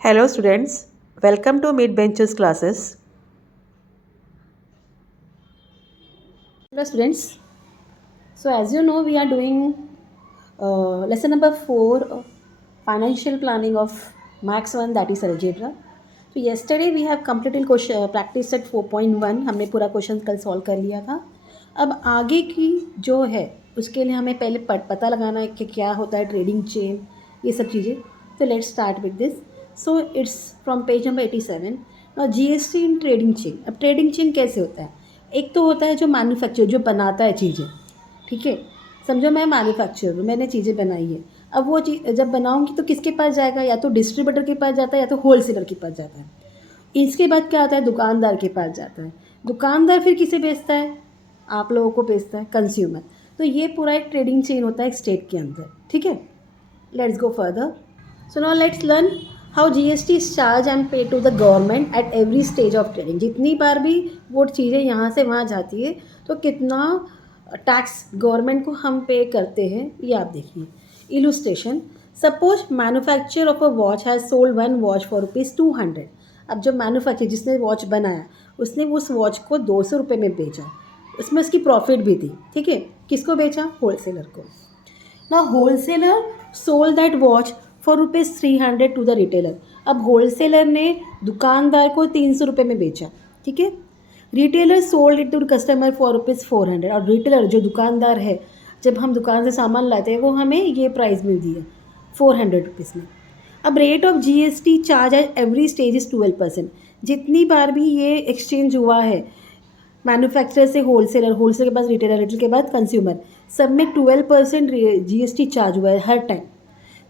Hello students, welcome to Mid Benches classes. Hello students. So as you know, we are doing lesson number 4 of financial planning of Max 1, that is algebra. So yesterday we have completed question practice at 4.1. हमने पूरा question कल solve कर लिया था. अब आगे की जो है उसके लिए हमें पहले पता लगाना है कि क्या होता है ट्रेडिंग चेन, ये सब चीज़ें. तो let's start with this. So it's from page number 87. Now GST in trading chain. अब ट्रेडिंग चेन कैसे होता है? एक तो होता है जो मैन्युफैक्चर, जो बनाता है चीज़ें, ठीक है. समझो मैं मैन्युफैक्चरर हूँ, मैंने चीज़ें बनाई है. अब वो चीज़ जब बनाऊँगी तो किसके पास जाएगा? या तो डिस्ट्रीब्यूटर के पास जाता है या तो होलसेलर के पास जाता है. इसके बाद क्या आता है? दुकानदार के पास जाता है. दुकानदार फिर किसे बेचता है? आप लोगों को बेचता है, कंज्यूमर. तो ये पूरा एक ट्रेडिंग चेन होता है एक स्टेट के अंदर, ठीक है. Let's go further. So now let's learn how GST is charge and pay to the government at every stage of trading. जितनी बार भी वो चीज़ें यहाँ से वहाँ जाती है तो कितना टैक्स गवर्नमेंट को हम पे करते हैं, ये आप देखिए. Illustration. Suppose manufacture of a watch has sold one watch for ₹200. अब जो मैन्युफैक्चर जिसने वॉच बनाया उसने उस वॉच को 200 रुपये में बेचा. उसमें उसकी प्रॉफिट भी थी, ठीक है. किसको बेचा? होलसेलर को. ना wholesaler sold that watch for ₹300 to the retailer. अब होलसेलर ने दुकानदार को 300 रुपये में बेचा, ठीक है. Retailer sold it to customer for ₹400. और रिटेलर जो दुकानदार है, जब हम दुकान से सामान लाते हैं वो हमें ये प्राइस मिलती है 400 रुपीज़ में. अब rate of GST charge at every stage is 12%. जितनी बार भी ये एक्सचेंज हुआ है मैन्युफैक्चरर से होलसेलर, होलसेलर के पास रिटेलर, रिटेलर के बाद कंज्यूमर, सब में 12% जीएसटी चार्ज हुआ है हर time.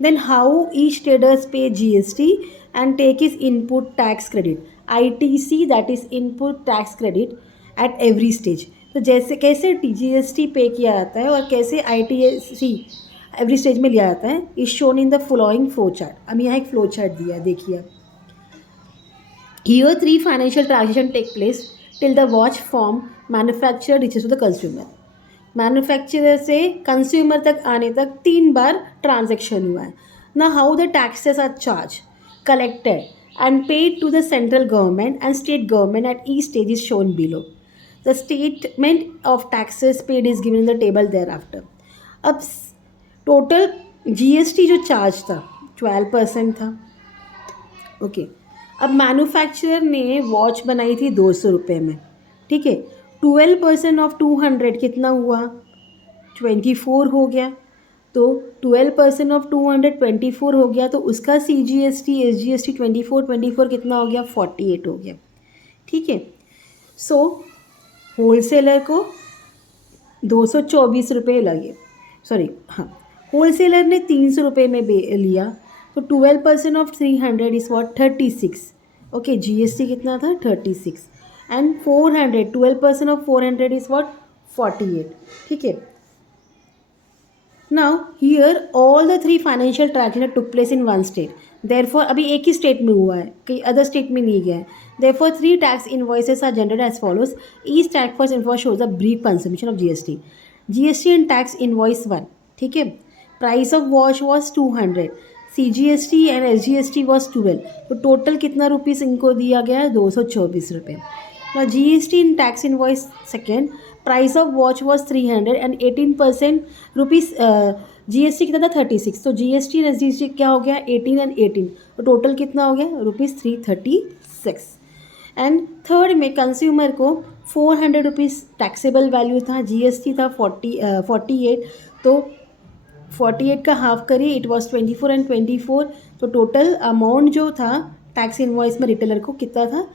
Then how each traders pay GST and take is input tax credit, ITC, that is input tax credit at every stage. तो जैसे कैसे जीएसटी पे किया जाता है और कैसे आईटीसी एवरी स्टेज में लिया जाता है is shown in the following flow chart. अब यहाँ एक फ्लो चार्ट दिया, देखिए. Here 3 financial transactions take place till the watch from manufacturer reaches to the consumer. Manufacturer से कंज्यूमर तक आने तक 3 बार ट्रांजेक्शन हुआ है. ना how the taxes are charge, collected and paid to the central government and state government at each stage is shown below. The statement of taxes paid is given in the table thereafter. अब total GST जो charge था 12% था, okay. अब manufacturer ने watch बनाई थी 200 रुपये में, ठीक है. 12% ऑफ 200 कितना हुआ? 24 हो गया. तो 12% ऑफ 200 24 हो गया, तो उसका CGST SGST 24 कितना हो गया? 48 हो गया, ठीक है. सो होलसेलर को 224 रुपये लगे, सॉरी, हाँ. होलसेलर ने 300 रुपये में लिया. तो 12% of 300 is what? 36. Okay, GST कितना था? 36. And 400, 12% of 400 is what? 48, ठीक है. Now here all the 3 financial transaction took place in one state. Therefore अभी एक ही स्टेट में हुआ है, कहीं अदर स्टेट में नहीं गया है. Therefore 3 tax invoices are generated as follows. Each tax for invoice shows a brief consumption of GST. GST and tax invoice 1, ठीक है. Price of watch was 200. CGST and SGST was 12. तो total कितना rupees इनको दिया गया है? 224 रुपये. Now GST in tax invoice second, price of watch was 300 and 18% rupees. GST कितना था? 36. तो GST and SGST क्या हो गया? 18 and 18. तो टोटल कितना हो गया? ₹336. एंड थर्ड में कंज्यूमर को 400 रुपीज़ टैक्सेबल वैल्यू था, GST था 48. तो 48 का हाफ करिए, इट वॉज 24 एंड 24. तो टोटल अमाउंट जो था टैक्स इनवॉइस में रिटेलर को कितना था?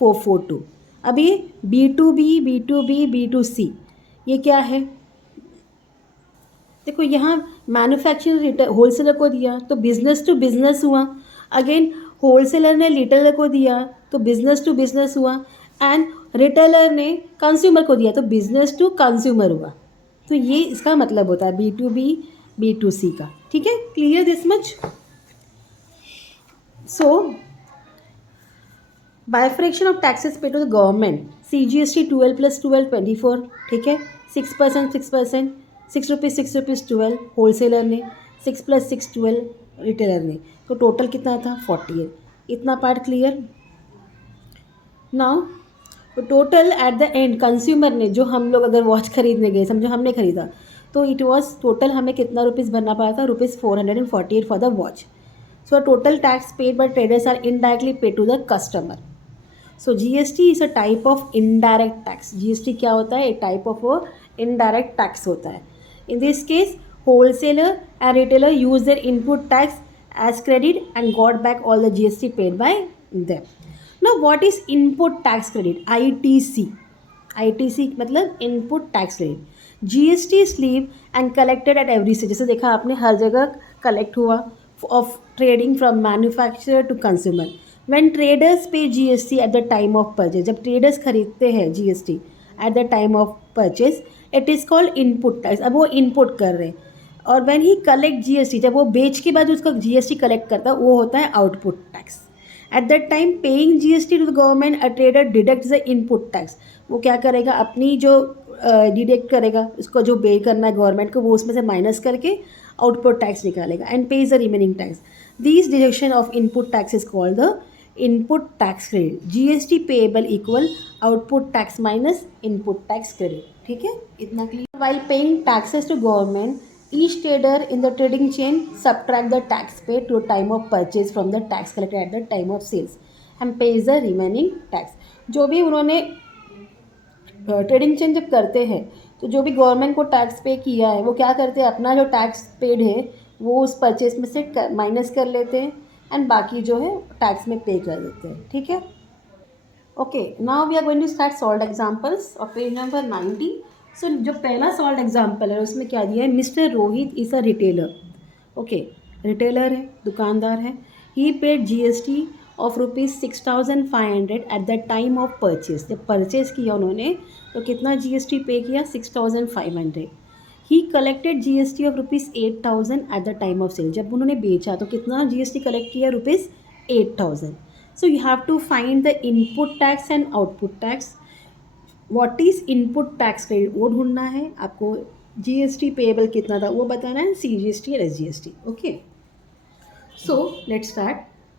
442. अब ये B2B, B2B, B2C, ये क्या है? देखो, यहाँ मैन्युफैक्चरर होलसेलर को दिया तो बिजनेस टू बिजनेस हुआ. अगेन होलसेलर ने रिटेलर को दिया तो बिजनेस टू बिजनेस हुआ. एंड रिटेलर ने कंज्यूमर को दिया तो बिजनेस टू कंज्यूमर हुआ. तो ये इसका मतलब होता है B2B, B2C का, ठीक है. Clear this much? So bifurcation of taxes pay to the government. CGST 12 + 12 24, ठीक है. 6%, 6%, ₹6 12 होलसेलर ने, 6 + 6 12 रिटेलर ने. तो टोटल कितना था? 48. इतना part clear. Now total at the end consumer ने, जो हम लोग अगर वॉच खरीदने गए, समझो हमने खरीदा, तो इट वॉज टोटल हमें कितना रुपीज़ भरना पड़ा था, ₹448 for the watch. So total tax paid by traders are indirectly paid to the customer. So GST is a type of indirect tax. GST क्या होता है? एक टाइप ऑफ इनडायरेक्ट टैक्स होता है. In this case wholesaler and retailer use their input tax as credit and got back all the GST paid by them. Now what is input tax credit? ITC. ITC मतलब input tax credit. GST is leave and collected at every stage. जैसे देखा आपने, हर जगह collect हुआ of trading from manufacturer to consumer. When traders pay GST at the time of purchase, जब traders खरीदते हैं GST at the time of purchase, it is called input tax. अब वो इनपुट कर रहे हैं. और व्हेन ही कलेक्ट जीएसटी, जब वो बेच के बाद उसका जीएसटी कलेक्ट करता है, वो होता है output tax. At that time paying GST to the government, a trader deduct the input tax. वो क्या करेगा? अपनी जो डिडक्ट करेगा, उसको जो पे करना है गवर्नमेंट को, वो उसमें से माइनस करके आउटपुट टैक्स निकालेगा and pays the remaining tax. This deduction of input tax is called the input tax credit. GST payable equal output tax minus input tax credit. ठीक है, इतना clear. While paying taxes to government, each trader in the trading chain subtract the tax paid to time of purchase from the tax collected at the time of sales and pays the remaining tax. जो भी उन्होंने trading chain जब करते हैं, तो जो भी government को टैक्स पे किया है, वो क्या करते हैं? अपना जो टैक्स पेड है वो उस परचेज में से माइनस कर लेते हैं एंड बाकी जो है टैक्स में पे कर देते हैं. ठीक है. Okay, now we are going to start solve examples of page number 90. So जो पहला सॉल्व एग्जाम्पल है उसमें क्या दिया है? Mister Rohit is a retailer. Okay, retailer है, दुकानदार है. He paid GST of ₹6,500 at the time of purchase. जब परचेज किया उन्होंने, तो कितना जीएसटी पे किया? 6,500. He collected GST of ₹8,000 at the time of sale. जब उन्होंने बेचा तो कितना जीएसटी कलेक्ट किया? ₹8,000. So you have to find the input tax and output tax. What is input tax credit? वो ढूंढना है आपको. जीएसटी पेएबल कितना था वो बताना है, सीजीएसटी और SGST. Okay, so let's start.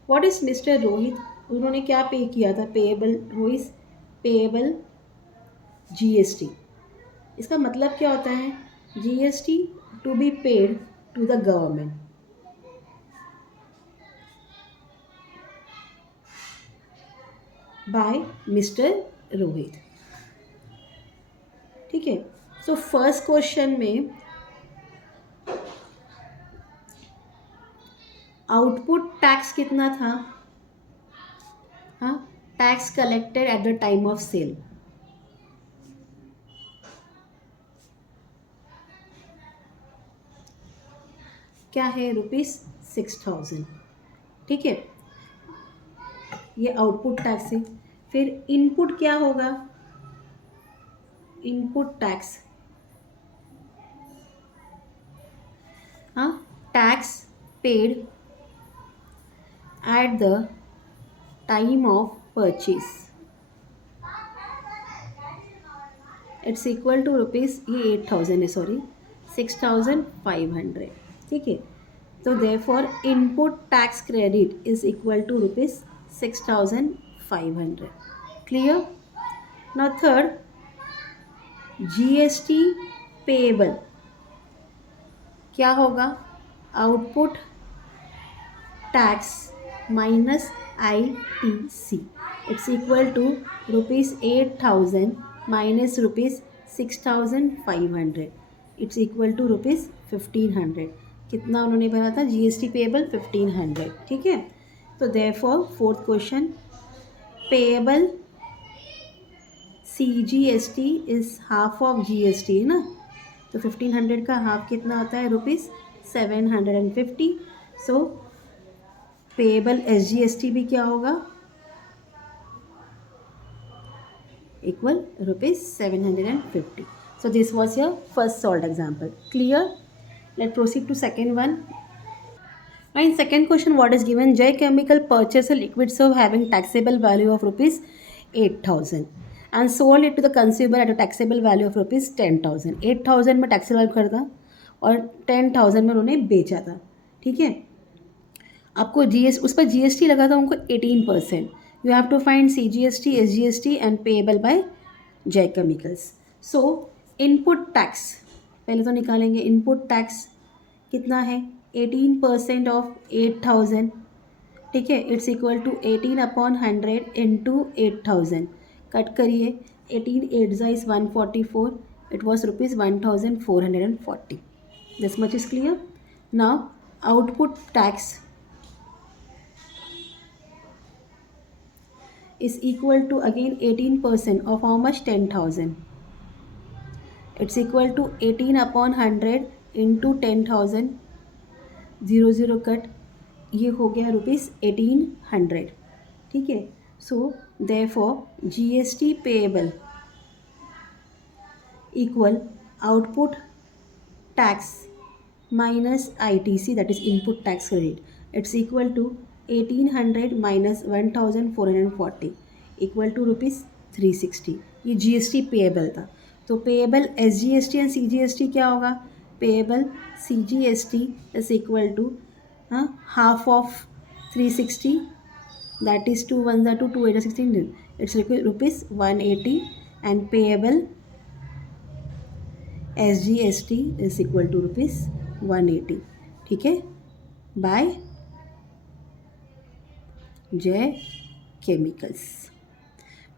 What is mister Rohit? उन्होंने क्या पे किया था? पेएबल. Rohit payable GST. इसका मतलब क्या होता है? GST to be paid to the government. By mister Rohit. ठीक है. सो फर्स्ट क्वेश्चन में आउटपुट टैक्स कितना था? हाँ, tax collected at the time of sale. क्या है? ₹6,000. ठीक है, ये आउटपुट टैक्स है. फिर इनपुट क्या होगा? इनपुट टैक्स, हाँ, tax paid at the time of purchase. It's equal to rupees, ये 8,000 है, सॉरी, 6,500. ठीक है. तो therefore input tax credit is equal to ₹6,500. Clear. Now third, GST payable क्या होगा? Output tax minus ITC. It's equal to ₹8,000 minus ₹6,500. It's equal to ₹1,500. कितना उन्होंने भरा था? GST payable 1,500. ठीक है. तो therefore fourth question, payable CGST is half of GST, है ना. तो 1,500 का हाफ कितना होता है? ₹750. सो पेएबल एसजीएसटी भी क्या होगा? Equal ₹750. So this was your first solved example. Clear? Let's proceed to second one. Now in second question, what is given? Jay Chemical purchased a liquid soap having taxable value of ₹8,000 and sold it to the consumer at a taxable value of ₹10,000. 8,000 में taxable कर था और 10,000 में उन्होंने बेचा था. ठीक है. आपको उस पर GST लगा था उनको 18%. You have to find CGST, SGST and payable by Jai Chemicals. So input tax पहले तो निकालेंगे. इनपुट टैक्स कितना है? 18% ऑफ 8,000. ठीक है, it's equal to 18/100 into 8,000. Cut करिए. 18 8 is 144. It was ₹1,440. This much is clear. Now output tax is equal to again 18% of how much? 10,000. It's equal to 18/100 into 10,000. 0 cut, ये हो गया ₹1800. ठीक है. So therefore GST payable equal output tax minus ITC, that is input tax credit. It's equal to 1800 minus 1440 equal to ₹360. ये GST payable था. तो payable SGST and CGST क्या होगा? Payable CGST is equal to half of 360, that is 2 1s are 2, 2 8 are 16. It's ₹180 and payable SGST is equal to ₹180. ठीक है, bye Jai chemicals.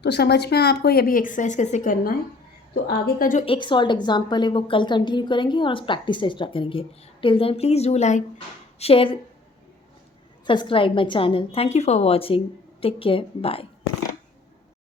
तो समझ में आपको ये भी एक्सरसाइज कैसे करना है. तो आगे का जो एक सॉल्व एग्जाम्पल है वो कल कंटिन्यू करेंगे और प्रैक्टिस से स्टार्ट करेंगे. Till then please do like, share, subscribe my channel. Thank you for watching. Take care. Bye.